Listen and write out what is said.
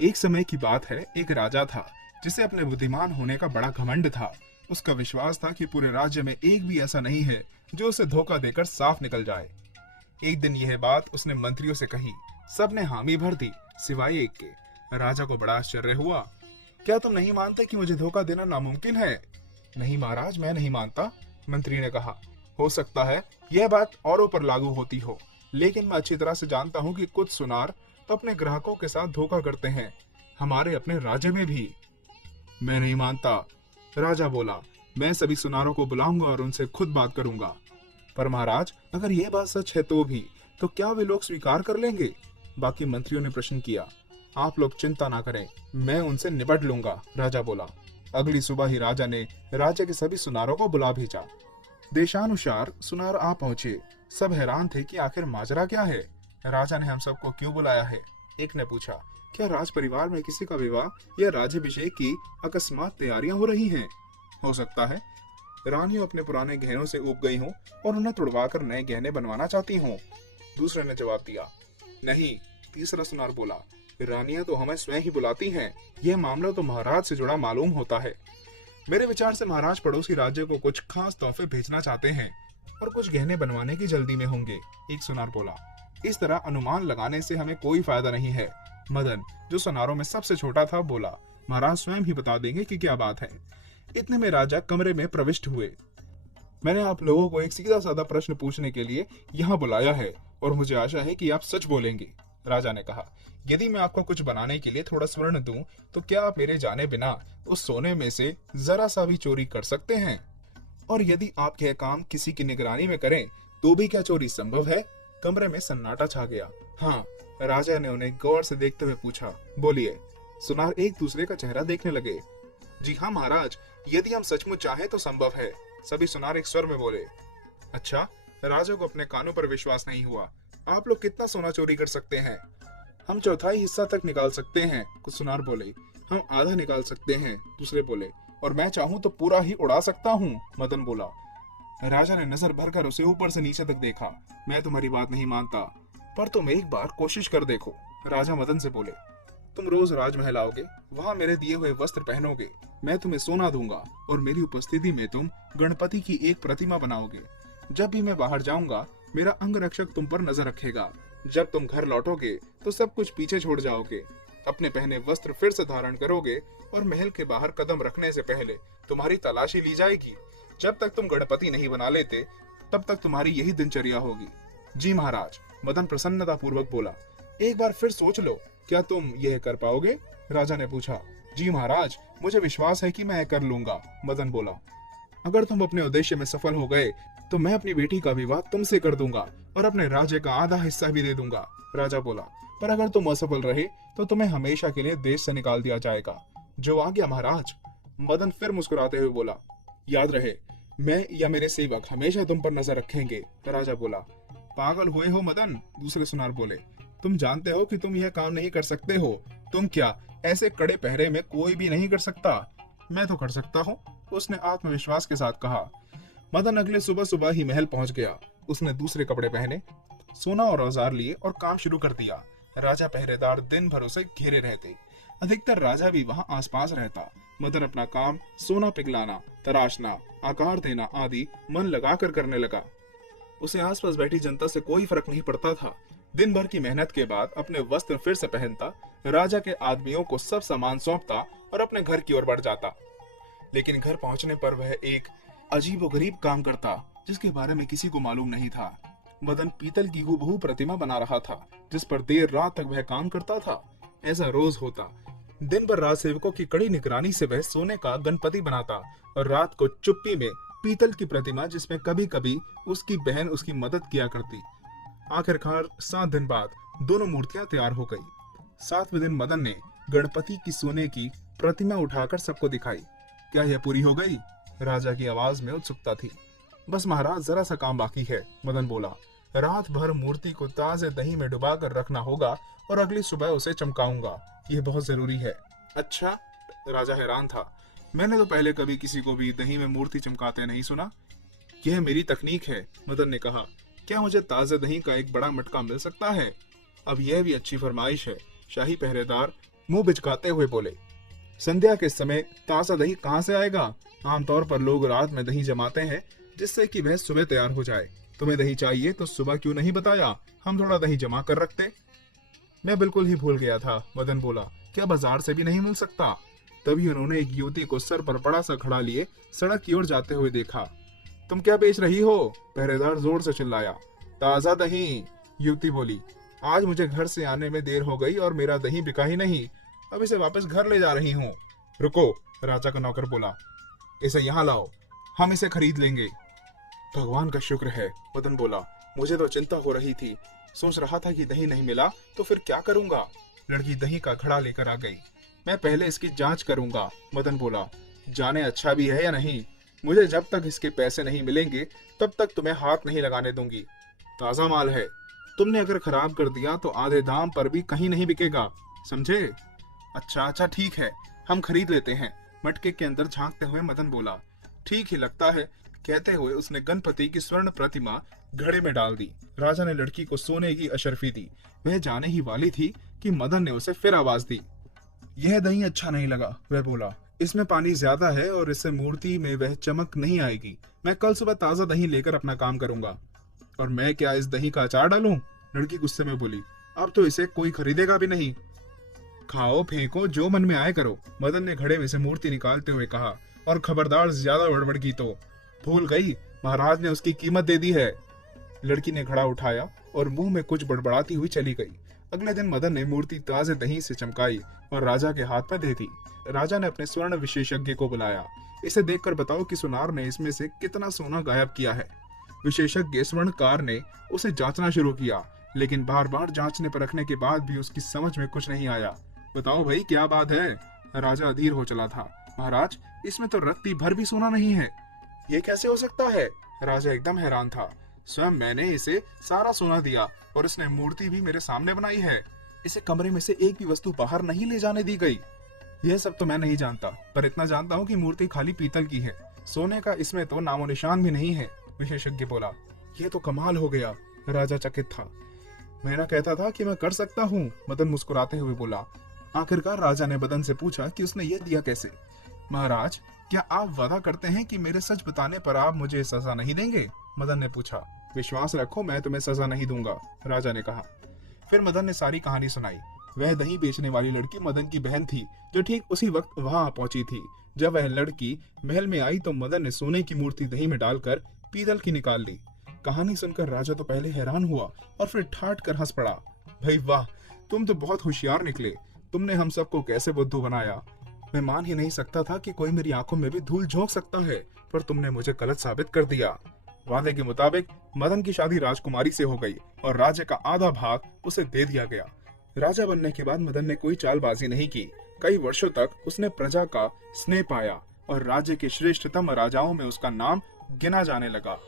एक समय की बात है, एक राजा था जिसे अपने बुद्धिमान होने का बड़ा घमंड था। उसका विश्वास था कि पूरे राज्य में एक भी ऐसा नहीं है जो उसे धोखा देकर साफ निकल जाए। एक दिन यह बात उसने मंत्रियों से कही। सबने हामी भर दी सिवाय एक के। राजा को बड़ा आश्चर्य हुआ। क्या तुम नहीं मानते कि मुझे धोखा देना नामुमकिन है? नहीं महाराज, मैं नहीं मानता, मंत्री ने कहा। हो सकता है यह बात औरों पर लागू होती हो, लेकिन मैं अच्छी तरह से जानता हूँ कि कुछ सुनार तो अपने ग्राहकों के साथ धोखा करते हैं, हमारे अपने राज्य में भी। मैं नहीं मानता, राजा बोला। मैं सभी सुनारों को बुलाऊंगा और उनसे खुद बात करूंगा। पर महाराज, अगर यह बात सच है तो क्या वे लोग स्वीकार कर लेंगे? बाकी मंत्रियों ने प्रश्न किया। आप लोग चिंता ना करें, मैं उनसे निपट लूंगा, राजा बोला। अगली सुबह ही राजा ने राज्य के सभी सुनारों को बुला भेजा। देशानुसार सुनार आ पहुंचे। सब हैरान थे कि आखिर माजरा क्या है, राजा ने हम सबको क्यों बुलाया है। एक ने पूछा, क्या राज परिवार में किसी का विवाह या राज्याभिषेक की अकस्मात तैयारियां हो रही हैं? हो सकता है रानियों अपने पुराने गहनों से ऊब गई हों और उन्हें तुड़वाकर नए गहने बनवाना चाहती हों। दूसरे ने जवाब दिया। नहीं, तीसरा सुनार बोला, रानियां तो हमें स्वयं ही बुलाती हैं। यह मामला तो महाराज से जुड़ा मालूम होता है। मेरे विचार से महाराज पड़ोसी राज्य को कुछ खास तोहफे भेजना चाहते हैं और कुछ गहने बनवाने की जल्दी में होंगे, एक सुनार बोला। इस तरह अनुमान लगाने से हमें कोई फायदा नहीं है। मदन, जो सुनारों में सबसे छोटा था, बोला, महाराज स्वयं ही बता देंगे कि क्या बात है। इतने में राजा कमरे में प्रविष्ट हुए। मैंने आप लोगों को एक सीधा साधा प्रश्न पूछने के लिए यहाँ बुलाया है और मुझे आशा है कि आप सच बोलेंगे, राजा ने कहा। यदि मैं आपको कुछ बनाने के लिए थोड़ा स्वर्ण दूं, तो क्या आप मेरे जाने बिना उस सोने में से जरा सा भी चोरी कर सकते हैं? और यदि आप यह काम किसी की निगरानी में करें, तो भी क्या चोरी संभव है? कमरे में सन्नाटा छा गया। हाँ, राजा ने उन्हें गौर से देखते हुए पूछा। बोलिए। सुनार एक दूसरे का चेहरा देखने लगे। जी हाँ महाराज, यदि हम सचमुच चाहें तो संभव है, सभी सुनार एक स्वर में बोले। अच्छा, राजा को अपने कानों पर विश्वास नहीं हुआ। आप लोग कितना सोना चोरी कर सकते हैं? हम चौथाई हिस्सा तक निकाल सकते हैं, कुछ सुनार बोले। हम आधा निकाल सकते हैं, दूसरे बोले। और मैं चाहूं तो पूरा ही उड़ा सकता हूं, मदन बोला। राजा ने नजर भरकर उसे ऊपर से नीचे तक देखा। मैं तुम्हारी बात नहीं मानता, पर तुम एक बार कोशिश कर देखो, राजा मदन से बोले। तुम रोज राजमहल आओगे, वहाँ मेरे दिए हुए वस्त्र पहनोगे, मैं तुम्हें सोना दूंगा और मेरी उपस्थिति में तुम गणपति की एक प्रतिमा बनाओगे। जब भी मैं बाहर जाऊंगा, मेरा अंगरक्षक तुम पर नजर रखेगा। जब तुम घर लौटोगे तो सब कुछ पीछे छोड़ जाओगे, अपने पहने वस्त्र फिर से धारण करोगे और महल के बाहर कदम रखने से पहले तुम्हारी तलाशी ली जाएगी। जब तक तुम गणपति नहीं बना लेते, तब तक तुम्हारी यही दिनचर्या होगी। जी महाराज, मदन प्रसन्नता पूर्वक बोला। एक बार फिर सोच लो, क्या तुम यह कर पाओगे? राजा ने पूछा। जी महाराज, मुझे विश्वास है कि मैं कर लूंगा, मदन बोला। अगर तुम अपने उद्देश्य में सफल हो गए तो मैं अपनी बेटी का विवाह तुमसे कर दूंगा और अपने राज्य का आधा हिस्सा भी दे दूंगा, राजा बोला। पर अगर तुम असफल रहे तो तुम्हें हमेशा के लिए देश से निकाल दिया जाएगा। जो आज्ञा महाराज, मदन फिर मुस्कुराते हुए बोला। याद रहे, मैं या मेरे सेवक हमेशा तुम पर नजर रखेंगे, राजा बोला। पागल हुए हो मदन, दूसरे सुनार बोले। तुम जानते हो कि तुम यह काम नहीं कर सकते हो। तुम क्या, ऐसे कड़े पहरे में कोई भी नहीं कर सकता? मैं तो कर सकता हूँ, उसने आत्मविश्वास के साथ कहा। मदन अगले सुबह सुबह ही महल पहुंच गया। उसने दूसरे कपड़े पहने, सोना और औजार लिए और काम शुरू कर दिया। राजा पहरेदार दिन भर उसे घेरे रहते। अधिकतर राजा भी वहां आसपास रहता। मदन अपना काम सोना पिघलाना, तराशना, आकार देना आदि मन लगाकर करने लगा। उसे आसपास बैठी जनता से कोई फर्क नहीं पड़ता था। दिन भर की मेहनत के बाद अपने वस्त्र फिर से पहनता, राजा के आदमियों को सब सामान सौंपता और अपने घर की ओर बढ़ जाता। लेकिन घर पहुंचने पर वह एक अजीबोगरीब काम करता जिसके बारे में किसी को मालूम नहीं था। मदन पीतल की हूबहू प्रतिमा बना रहा था, जिस पर देर रात तक वह काम करता था। ऐसा रोज होता। दिन भर राज सेवकों की कड़ी निगरानी से वह सोने का गणपति बनाता और रात को चुप्पी में पीतल की प्रतिमा, जिसमें कभी कभी उसकी बहन उसकी मदद किया करती। आखिरकार 7 दिन बाद दोनों मूर्तियां तैयार हो गई। 7वें दिन मदन ने गणपति की सोने की प्रतिमा उठाकर सबको दिखाई। क्या यह पूरी हो गई? राजा की आवाज में उत्सुकता थी। बस महाराज, जरा सा काम बाकी है, मदन बोला। रात भर मूर्ति को ताजे दही में डुबाकर रखना होगा और अगली सुबह उसे चमकाऊंगा। यह बहुत जरूरी है। अच्छा, राजा हैरान था। मैंने तो पहले कभी किसी को भी दही में मूर्ति चमकाते नहीं सुना। यह मेरी तकनीक है, मदन ने कहा। क्या मुझे ताजे दही का एक बड़ा मटका मिल सकता है? अब यह भी अच्छी फरमाइश है। शाही पहरेदार मुंह बिचकाते हुए बोले, संध्या के समय ताजा दही कहाँ से आएगा? आमतौर पर लोग रात में दही जमाते हैं जिससे कि वह सुबह तैयार हो जाए। तुम्हें दही चाहिए तो सुबह क्यों नहीं बताया? हम थोड़ा दही जमा कर रखते। मैं बिल्कुल ही भूल गया था, मदन बोला। क्या बाजार से भी नहीं मिल सकता? तभी उन्होंने एक युवती को सर पर बड़ा सा घड़ा लिए सड़क की ओर जाते हुए देखा। तुम क्या बेच रही हो? पहरेदार जोर से चिल्लाया। ताजा दही, युवती बोली। आज मुझे घर से आने में देर हो गई और मेरा दही बिका ही नहीं। अब इसे वापस घर ले जा रही हूँ। रुको, राजा का नौकर बोला, इसे यहाँ लाओ, हम इसे खरीद लेंगे। भगवान का शुक्र है, मदन बोला। मुझे तो चिंता हो रही थी, सोच रहा था कि दही नहीं मिला तो फिर क्या करूंगा। लड़की दही का घड़ा लेकर आ गई। मैं पहले इसकी जांच करूंगा, मदन बोला। जाने अच्छा भी है या नहीं, मुझे जब तक इसके पैसे नहीं मिलेंगे तब तक तुम्हें हाथ नहीं लगाने दूंगी। ताजा माल है, तुमने अगर खराब कर दिया तो आधे दाम पर भी कहीं नहीं बिकेगा, समझे? अच्छा ठीक है, हम खरीद लेते हैं, मटके के अंदर झांकते हुए मदन बोला। ठीक ही लगता है, कहते हुए उसने गणपति की स्वर्ण प्रतिमा घड़े में डाल दी। राजा ने लड़की को सोने की अशर्फी दी। वह जाने ही वाली थी कि मदन ने उसे फिर आवाज दी। यह दही अच्छा नहीं लगा, वह बोला। इसमें पानी ज्यादा है और इससे मूर्ति में वह चमक नहीं आएगी। मैं कल सुबह ताजा दही लेकर अपना काम करूंगा। और मैं क्या इस दही का अचार डालूं? लड़की गुस्से में बोली। अब तो इसे कोई खरीदेगा भी नहीं। खाओ फेंको, जो मन में आए करो, मदन ने घड़े में से मूर्ति निकालते हुए कहा। और खबरदार ज्यादा बड़बड़ की तो भूल गई, महाराज ने उसकी कीमत दे दी है। लड़की ने घड़ा उठाया और मुंह में कुछ बड़बड़ाती हुई चली गई। अगले दिन मदन ने मूर्ति ताजे दही से चमकाई और राजा के हाथ में दे दी। राजा ने अपने स्वर्ण विशेषज्ञ को बुलाया। इसे देखकर बताओ कि सुनार ने इसमें से कितना सोना गायब किया है। विशेषज्ञ स्वर्णकार ने उसे जांचना शुरू किया, लेकिन बार बार जांचने परखने के बाद भी उसकी समझ में कुछ नहीं आया। बताओ भाई, क्या बात है? राजा अधीर हो चला था। महाराज, इसमें तो रत्ती भर भी सोना नहीं है। ये कैसे हो सकता है? राजा एकदम हैरान था। स्वयं मैंने इसे सारा सोना दिया और इसने मूर्ति भी मेरे सामने बनाई है। इसे कमरे में से एक भी वस्तु बाहर नहीं ले जाने दी गई। यह सब तो मैं नहीं जानता, पर इतना जानता हूँ कि मूर्ति खाली पीतल की है। सोने का इसमें तो नामो निशान भी नहीं है, विशेषज्ञ बोला। यह तो कमाल हो गया, राजा चकित था। मैं ना कहता था कि मैं कर सकता हूँ, मदन मुस्कुराते हुए बोला। आखिरकार राजा ने मदन से पूछा कि उसने यह दिया कैसे। महाराज, क्या आप वादा करते हैं कि मेरे सच बताने पर आप मुझे सजा नहीं देंगे? मदन ने पूछा। विश्वास रखो, मैं तुम्हें सजा नहीं दूंगा, राजा ने कहा। फिर मदन ने सारी कहानी सुनाई। वह दही बेचने वाली लड़की मदन की बहन थी, जो ठीक उसी वक्त वहां पहुंची थी। जब वह लड़की महल में आई तो मदन ने सोने की मूर्ति दही में डालकर पीतल की निकाल ली। कहानी सुनकर राजा तो पहले हैरान हुआ और फिर ठाठ कर हंस पड़ा। भाई वाह, तुम तो बहुत होशियार निकले। तुमने हम सबको कैसे बुद्धू बनाया। मैं मान ही नहीं सकता था कि कोई मेरी आंखों में भी धूल झोंक सकता है, पर तुमने मुझे गलत साबित कर दिया। वादे के मुताबिक मदन की शादी राजकुमारी से हो गई और राज्य का आधा भाग उसे दे दिया गया। राजा बनने के बाद मदन ने कोई चालबाजी नहीं की। कई वर्षों तक उसने प्रजा का स्नेह पाया और राज्य के श्रेष्ठतम राजाओं में उसका नाम गिना जाने लगा।